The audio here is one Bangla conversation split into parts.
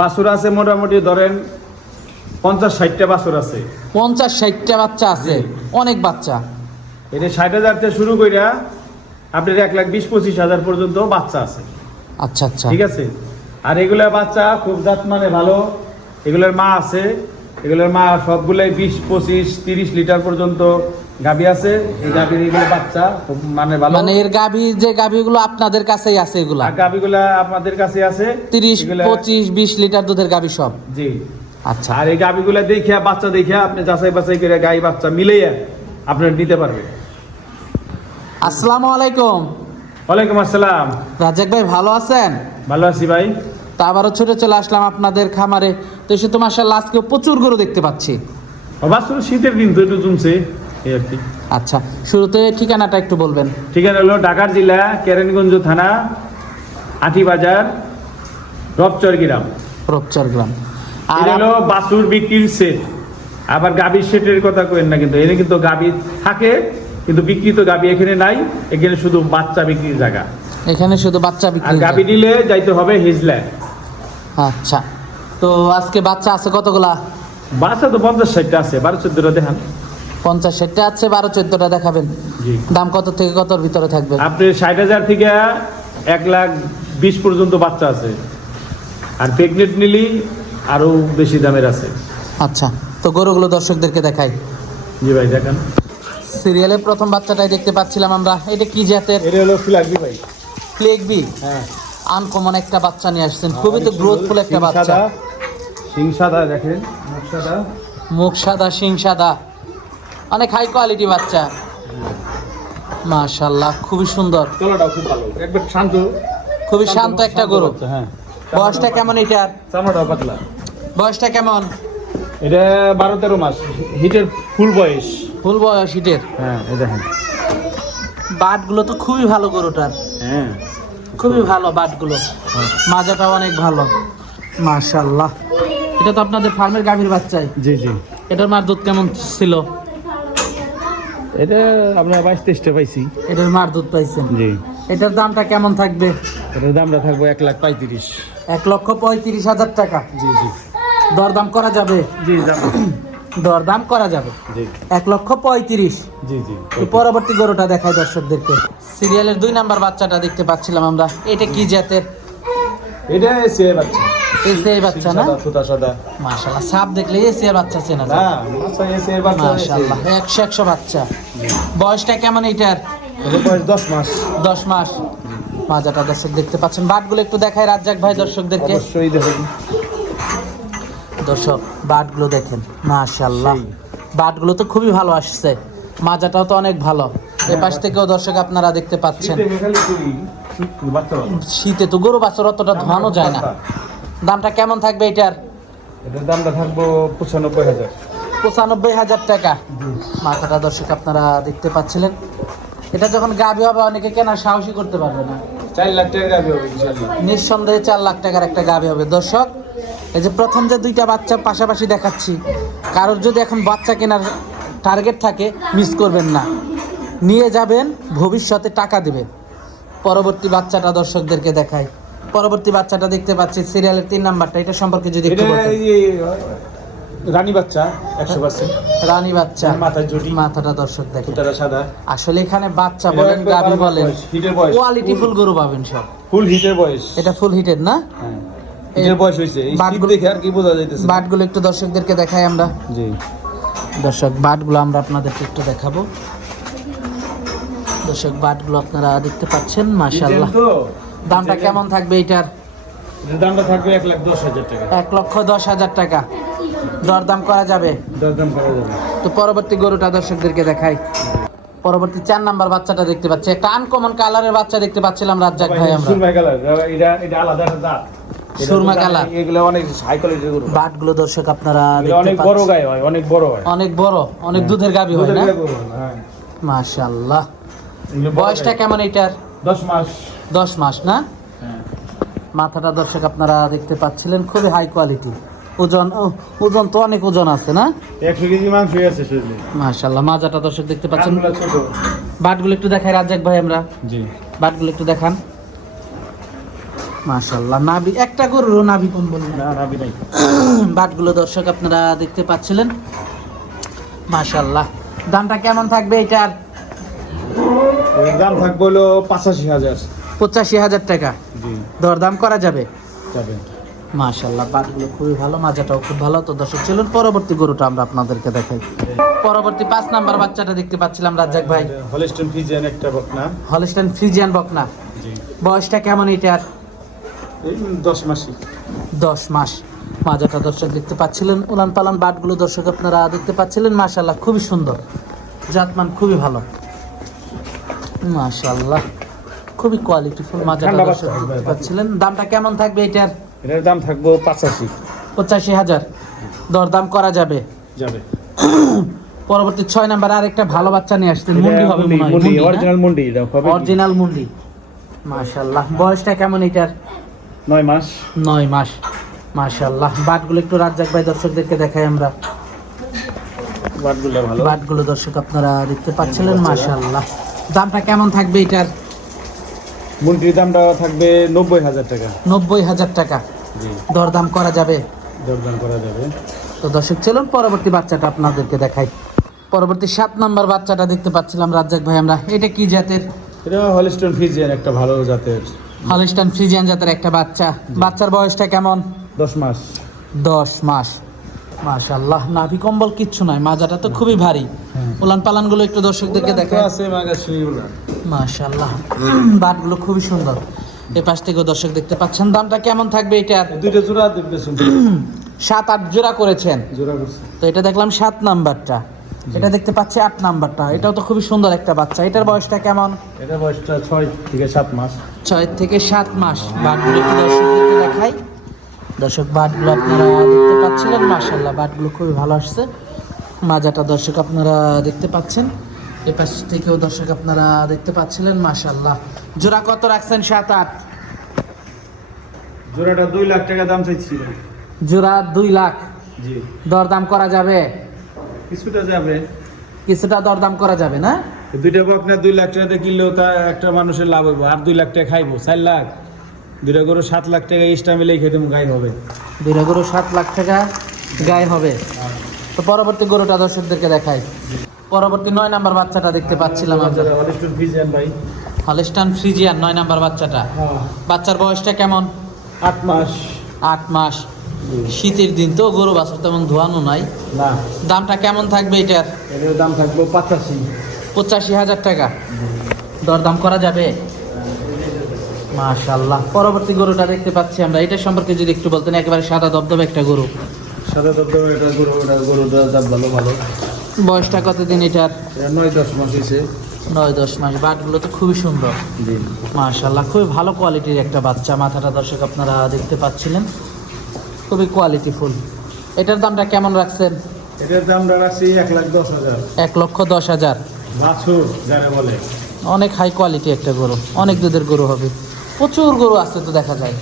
বাছুর আছে মোটামুটি ধরেন 50-60টা বাছুর আছে। 50-60টা বাচ্চা আছে, অনেক বাচ্চা। এটা 60,000 থেকে শুরু কইরা আপনার 1,20,000-25,000 পর্যন্ত বাচ্চা আছে। আচ্ছা আচ্ছা, ঠিক আছে। আর এগুলা বাচ্চা খুব জাত মানে ভালো। এগুলোর মা আছে, এগুলোর মা সবগুলাই 20-25-30 লিটার পর্যন্ত গাভী আছে। এই গাভীর এগুলো বাচ্চা খুব মানে ভালো। মানে এর গাভী যে গাভীগুলো আপনাদের কাছেই আছে, এগুলা গাভীগুলা আপনাদের কাছে আছে 30-25-20 লিটার দুধের গাভী সব। জি আচ্ছা। আর এই গাভীগুলা দেখিয়া বাচ্চা দেখিয়া আপনি যাচাই বাছাই করে গাই বাচ্চা মিলাইয়া আপনার নিতে পারবেন। আসসালামু আলাইকুম। ওয়ালাইকুম আসসালাম। রাজ্জাক ভাই ভালো আছেন? ভালো আছি ভাই। তা আবারও ছুটে চলে আসলাম আপনাদের খামারে। তো এসে তো মাশাআল্লাহ আজকে প্রচুর গরু দেখতে পাচ্ছি। বাছুর শীতের দিন তো একটু জমছে এই আর কি। আচ্ছা, শুরুতে ঠিকানাটা একটু বলবেন। ঠিকানা হলো ঢাকা জেলা কেরানীগঞ্জ থানা আটিবাজার রবচর গ্রাম। রূপচর গ্রাম। আর এটা হলো বাছুর বিক্রির সেট। আবার গাভীর সেটের কথা কইেন না, কিন্তু এখানে কিন্তু গাভী থাকে কিন্তু বিক্রিত গাভী এখানে নাই। এখানে শুধু বাচ্চা বিক্রির জায়গা। এখানে শুধু বাচ্চা আর বিক্রি। গাভী নিলে যাইতে হবে হিজলা। আচ্ছা, তো আজকে বাচ্চা আছে কতগুলা? বাচ্চা তো 50-60টা আছে। 12-14টা দেখান। 50-60টা আছে, 12-14টা দেখাবেন। জি। দাম কত থেকে কতর ভিতরে থাকবে? আপনি 60,000 থেকে 1,20,000 পর্যন্ত বাচ্চা আছে। আর প্রেগনেন্ট নিলেই আরো বেশি দামের আছে। আচ্ছা, তো গরুগুলো দর্শকদেরকে দেখাই। জি ভাই দেখান। সিরিয়ালের প্রথম বাচ্চাটাই দেখতে পাচ্ছিলাম আমরা। এটা কি জাতের? এটা হলো ফিলাগবি ভাই। প্লেগবি। হ্যাঁ, আনকমন একটা বাচ্চা নিয়ে আসছেন, খুবই তো গ্রোথফুল একটা বাচ্চা। সিং সাদা দেখেন, মুখ সাদা। মুখ সাদা, শিং সাদা, অনেক হাই কোয়ালিটি বাচ্চা। মাশাআল্লাহ, খুবই সুন্দর। তলাটাও খুব ভালো, একবার শান্ত। খুবই শান্ত একটা গরু। হ্যাঁ। বয়সটা কেমন এটার? চামড়াটাও পাতলা। বয়সটা কেমন? এটা 12-13 মাস হিটের ফুল বয়স। ফুল বয়স হিটের। হ্যাঁ, এই দেখেন। বাটগুলো তো খুবই ভালো গরুটার, হ্যাঁ, খুবই ভালো বাটগুলো। মাজাটাও অনেক ভালো। মাশাআল্লাহ, এটা তো আপনাদের ফার্মের গাভীর বাচ্চাই। জি জি। এটার মার দুধ কেমন ছিল? এটা আমরা 22-23টা পাইছি। এটার মার দুধ পাইছেন? জি। এটার দামটা কেমন থাকবে? এটার দামটা থাকবে 1,35,000। 1,35,000 টাকা। জি জি। দরদাম করা যাবে? জি যাবে। দরদাম করা যাবে। জি 1,35,000। জি জি। তো পরবর্তী গরুটা দেখাই দর্শকদেরকে। সিরিয়ালের 2 নাম্বার বাচ্চাটা দেখতে পাচ্ছিলাম আমরা। এটা কি জাতের? এটা এসিআই বাচ্চা। এসিআই বাচ্চা না? সুতা সাদা। মাশাআল্লাহ, সাপ দেখলে এসিআই বাচ্চা চেনা যায়। না, বাচ্চা এসিআই বাচ্চা। মাশাআল্লাহ, 100 বাচ্চা। বয়সটা কেমন এটার? এর বয়স 10 মাস। 10 মাস। মাজাটা দর্শক দেখতে পাচ্ছেন। বাটগুলো একটু দেখাই রাজ্জাক ভাই দর্শকদেরকে। অবশ্যই দেখুন। দর্শক বাটগুলো দেখেন, মাশাআল্লাহ, বাটগুলো তো খুবই ভালো আসছে। মাজাটাও তো অনেক ভালো। এই পাশ থেকেও দর্শক আপনারা দেখতে পাচ্ছেন। শীতে তো গরু বাছুর অতটা ধোয়ানো যায় না। দামটা কেমন থাকবে এটার? এটার দামটা থাকবো 95,000। 95,000 টাকা। মাথাটা দর্শক আপনারা দেখতে পাচ্ছিলেন। এটা যখন গাভী হবে অনেকে কেনার সাহসী করতে পারবে না। 4 লাখ টাকা গাভী হবে ইনশাআল্লাহ। নিঃসন্দেহে 4 লাখ টাকার একটা গাভী হবে। দর্শক, এই যে প্রথম যে 2টা বাচ্চা পাশাপাশি দেখাচ্ছি, কারোর যদি এখন বাচ্চা কেনার টার্গেট থাকে মিস করবেন না, নিয়ে যাবেন, ভবিষ্যতে টাকা দেবে। পরবর্তী বাচ্চাটা দর্শকদেরকে দেখাই। পরবর্তী বাচ্চাটা দেখতে পাচ্ছি সিরিয়ালের 3 নাম্বারটা। এটা সম্পর্কে যদি একটু এটা বলতেন। এই রানী বাচ্চা 100%। রানী বাচ্চা, মাথায় জুটি, মাথাটা দর্শক দেখেন। সুতাটা সাদা। আসলে এখানে বাচ্চা বলেন গাভী বলেন, হিটের বয়স। কোয়ালিটি ফুল গরু পাবেন সব। ফুল হিটের বয়স। এটা ফুল হিটের না? হ্যাঁ, হিটের বয়স হইছে। এই শীত বাটগুলো- দেখে আর কি বোঝা যাইতেছে। বাটগুলো একটু দর্শকদেরকে দেখাই আমরা। জি। দর্শক বাটগুলো আমরা আপনাদেরকে একটু দেখাবো। দর্শক বাটগুলো আপনারা দেখতে পাচ্ছেন, মাশাআল্লাহ। তো দামটা কেমন থাকবে এটার? এটার দামটা থাকবে 1,10,000 টাকা। 1,10,000 টাকা। দরদাম করা যাবে। দরদাম করা যাবে। তো পরবর্তী গরুটা দর্শকদেরকে দেখাই। পরবর্তী 4 নাম্বার বাচ্চাটা দেখতে পাচ্ছি। একটা আনকমন কালারের বাচ্চা দেখতে পাচ্ছিলাম রাজ্জাক ভাই আমরা। সুরমা কালার। এটা আলাদা একটা জাত। সুরমা কালার। এগুলো অনেক হাই কোয়ালিটির গরু। বাটগুলো দর্শক আপনারা এগুলো দেখতে অনেক বড় পাচ্ছেন। গায় হয়, অনেক বড় হয়। অনেক বড়, অনেক দুধের গাভী হয় না? দুধের গরু, হ্যাঁ। মাশাআল্লাহ। এগুলো বড় বয়সটা গায়। কেমন এটার? 10 মাস। 10 মাস না? হ্যাঁ। মাথাটা দর্শক আপনারা দেখতে পাচ্ছিলেন, খুবই হাই কোয়ালিটি। ওজন ওজন তো অনেক ওজন আছে না? 100 কেজি মাংস আছে শরীরে। মাশাআল্লাহ, মাজাটা দর্শক দেখতে পাচ্ছেন। কানগুলো ছোট। বাটগুলো একটু দেখাই রাজ্জাক ভাই আমরা। জি। বাটগুলো একটু দেখান। মাশাআল্লাহ, নাভি একটা গরুর নাভি কম্বল নেই। না নাভি নাই। বাটগুলো দর্শক আপনারা দেখতে পাচ্ছিলেন, মাশাআল্লাহ। দামটা কেমন থাকবে এটার? এর দাম থাকবে হলো 85,000। 85,000 টাকা। জি দরদাম করা যাবে? যাবে। মাশাআল্লাহ, বাটগুলো খুবই ভালো, মাজাটাও খুব ভালো। তো দর্শক চলুন পরবর্তী গরুটা আমরা আপনাদেরকে দেখাই। পরবর্তী 5 নাম্বার বাচ্চাটা দেখতে পাচ্ছিলাম রাজ্জাক ভাই। হলিস্টন ফ্রিজিয়ান একটা বকনা। হলস্টাইন ফ্রিজিয়ান বকনা। জি বয়সটা কেমন এটার? এই 10 মাসই। 10 মাস। মাজাটা দর্শক দেখতে পাচ্ছিলেন, উলান পালান বাটগুলো দর্শক আপনারা দেখতে পাচ্ছিলেন, মাশাআল্লাহ খুবই সুন্দর, জাতমান খুবই ভালো, মাশাআল্লাহ খুবই কোয়ালিটিফুল মাজাটা ঠান্ডা দর্শক বাচ্চা। দেখতে পাচ্ছিলেন। দামটা কেমন থাকবে এটার? এটার দাম থাকবে 85। 85,000। দরদাম করা যাবে? যাবে। পরবর্তী 6 নাম্বার আরেকটা ভালো বাচ্চা নিয়ে আসছেন, মুন্ডি হবে মনে হয়, মুন্ডি অরিজিনাল মুন্ডি এটা হবে। অরিজিনাল মুন্ডি, মাশাআল্লাহ। বয়সটা কেমন এটার? 9 মাস। 9 মাস, মাশাআল্লাহ। বাটগুলো একটু রাজ্জাক ভাই দর্শকদেরকে দেখাই আমরা। বাটগুলো ভালো। বাটগুলো দর্শক আপনারা দেখতে পাচ্ছিলেন, মাশাআল্লাহ। দামটা কেমন থাকবে এটার? মুন্ডির দামটা থাকবে 90,000 টাকা। 90,000 টাকা। জি দরদাম করা যাবে? দরদাম করা যাবে। তো দর্শক চলুন পরবর্তী বাচ্চাটা আপনাদেরকে দেখাই। পরবর্তী 7 নাম্বার বাচ্চাটা দেখতে পাচ্ছিলাম রাজ্জাক ভাই আমরা, এটা কি জাতের? এটা হলিস্টন ফ্রিজিয়ান একটা ভালো জাতের। হলস্টাইন ফ্রিজিয়ান জাতের একটা বাচ্চা। বাচ্চার বয়সটা কেমন? 10 মাস। 10 মাস, মাশাআল্লাহ। নাভি কম্বল কিচ্ছু নাই, মাজাটা তো খুবই ভারী। উলান পালানগুলো একটু দর্শকদেরকে দেখাই। আছে মাগাসিগুলো। মাশাআল্লাহ, বাটগুলো খুবই সুন্দর। এই পাশ থেকেও দর্শক দেখতে পাচ্ছেন। দামটা কেমন থাকবে এটার? দুইটা জোড়া দিবে শুনতে। 7-8 জোড়া করেছেন জোড়া করছে। তো, এটা দেখলাম 7 নাম্বারটা, এটা দেখতে পাচ্ছি 8 নাম্বারটা। এটাও তো খুবই সুন্দর একটা বাচ্চা। এটার বয়সটা কেমন? এটা বয়সটা 6 থেকে 7 মাস। 6 থেকে 7 মাস। বাটগুলো একটু দর্শকদেরকে দেখাই। দর্শক বাটগুলো আপনারা দেখতে পাচ্ছিলেন, মাশাআল্লাহ বাটগুলো খুবই ভালো আসছে। মাজাটা দর্শক আপনারা দেখতে পাচ্ছেন, এই পাশ থেকেও দর্শক আপনারা দেখতে পাচ্ছিলেন, মাশাআল্লাহ। জোড়া কত রাখছেন? 7-8 জোড়াটা 2 লাখ টাকা দাম চাইছিল। জোড়া 2 লাখ। জি দরদাম করা যাবে? কিছুটা যাবে। কিছুটা দরদাম করা যাবে না? দুইটা বকনা 2 লাখ টাকাতে কিনলেও তা একটা মানুষের লাভ হইব। আর 2 লাখ টাকা খাইবো 4 লাখ। দুইটা গরু 7 লাখ টাকা এক্সট্রা মিলেই খেতে গাই হবে। দুইটা গরু 7 লাখ টাকা গায়ে হবে। তো পরবর্তী গরুটা দর্শকদেরকে দেখাই। পরবর্তী 9 নাম্বার বাচ্চাটা দেখতে পাচ্ছিলাম আমরা, হলিস্টন ফ্রিজিয়ান ভাই। হলস্টাইন ফ্রিজিয়ান 9 নাম্বার বাচ্চাটা। বাচ্চার বয়সটা কেমন? 8 মাস। 8 মাস। শীতের দিন তো, গরু বাছুর তেমন ধোয়ানো নাই। না দামটা কেমন থাকবে এটার? এর দাম থাকবে 85। 85,000 টাকা। দরদাম করা যাবে? মাশাআল্লাহ। পরবর্তী গরুটা দেখতে পাচ্ছি আমরা, এটা সম্পর্কে যদি একটু বলতেন। একেবারে সাদা দবদবে একটা গরু। সাদা দবদবে এটা গরু, ওটা গরুটা দাম ভালো ভালো। বয়সটা কতদিন এটার? এটা 9-10 মাস হয়েছে। 9-10 মাস। বাটগুলো তো খুবই সুন্দর, জি মাশাআল্লাহ খুবই ভালো কোয়ালিটির একটা বাচ্চা। মাথাটা দর্শক আপনারা দেখতে পাচ্ছিলেন, খুবই কোয়ালিটিফুল। এটার দামটা কেমন রাখছেন? এটার দামটা রাখছি 1,10,000। 1,10,000। বাছুর যারা বলে। অনেক হাই কোয়ালিটি একটা গরু, অনেক দুধের গরু হবে। প্রচুর গরু আছে তো, দেখা যায়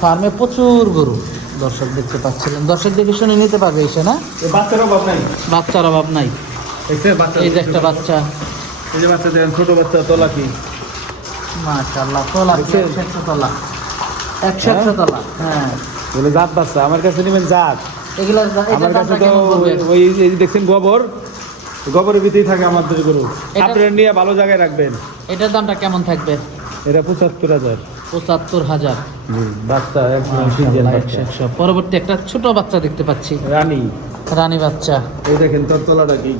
ফার্মে প্রচুর গরু দর্শক দেখতে পাচ্ছিলেন। দর্শক দেখে শুনে নিতে পারবে এসে, না? এই বাচ্চার অভাব নাই। বাচ্চার অভাব নাই। দেখছেন বাচ্চা? এই যে একটা বাচ্চা, এই যে বাচ্চা দেখেন, ছোট বাচ্চা তোলা কি। মাশাআল্লাহ। তোলা দেখছেন? 100 তোলা, 100 তোলা। হ্যাঁ, বলে জাত বাচ্চা আমার কাছে নেবেন জাত। এগুলার আমার কাছে তো কেমন পড়বে? ওই এই যে দেখছেন গোবর, গোবরের ভিতরেই থাকে আমাদের গরু। এটা- আপনারা নিয়ে ভালো জায়গায় রাখবেন। এটার দামটা কেমন থাকবে? এটা 75,000। 75,000। বাচ্চা একদম মাশাআল্লাহ, 100। পরবর্তী একটা ছোট বাচ্চা দেখতে পাচ্ছি, রানী। রানী বাচ্চা। এই দেখেন তোর তলাটা কি।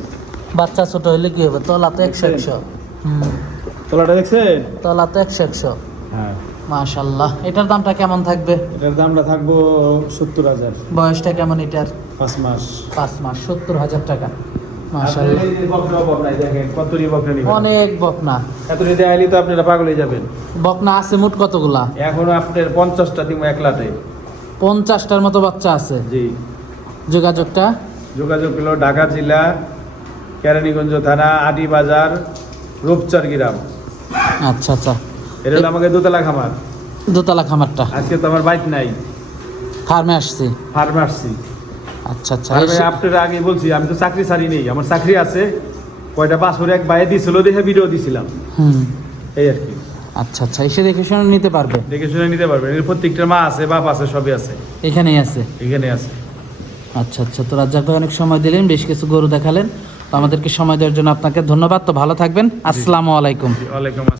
বাচ্চা ছোট হলে কি হবে? তলা তো 100। তলাটা দেখছেন? তলা তো 100। হ্যাঁ। মাশাআল্লাহ। এটার দামটা কেমন থাকবে? এটার দামটা থাকবো 70,000। বয়সটা কেমন এটার? 5 মাস। 5 মাস। 70,000 টাকা। মাশাআল্লাহ, অনেক বকনা। এতটি দেখাইলে তো আপনারা পাগল হয়ে যাবেন। বকনা আছে মোট কতগুলা? এখন আপনার 50টা দিব একলাতে। 50টার মতো বাচ্চা আছে। জি। যোগাযোগটা? যোগাযোগ হলো ঢাকা জেলা, কেরানীগঞ্জ থানা, আটি বাজার, রূপচার গ্রাম। আচ্ছা আচ্ছা। এটা হলো আমাকে দোতলা খামার। দোতলা খামারটা। আজকে তো আমার বাইক নাই, ফার্মে আসছি। ফার্মে আসছি। আচ্ছা আচ্ছা। ফার্মে আপনারা আগে বলছি, আমি তো চাকরি ছাড়ি নেই, আমার চাকরি আছে। কয়টা বাছুর এক বাইরে দিছিল, দেখে ভিডিও দিছিলাম, হুম। এই আর কি। আচ্ছা আচ্ছা, এসে দেখে শুনে নিতে পারবে। দেখে শুনে নিতে পারবেন। এর প্রত্যেকটার মা আছে, বাপ আছে, সবই আছে, এখানেই আছে। এখানে আছে। আচ্ছা আচ্ছা, তো রাজ্জাক ভাই অনেক সময় দিলেন, বেশ কিছু গরু দেখালেন, তো আমাদেরকে সময় দেওয়ার জন্য আপনাকে ধন্যবাদ। তো ভালো থাকবেন, আসসালামু আলাইকুম। ওয়ালাইকুম আসসালাম।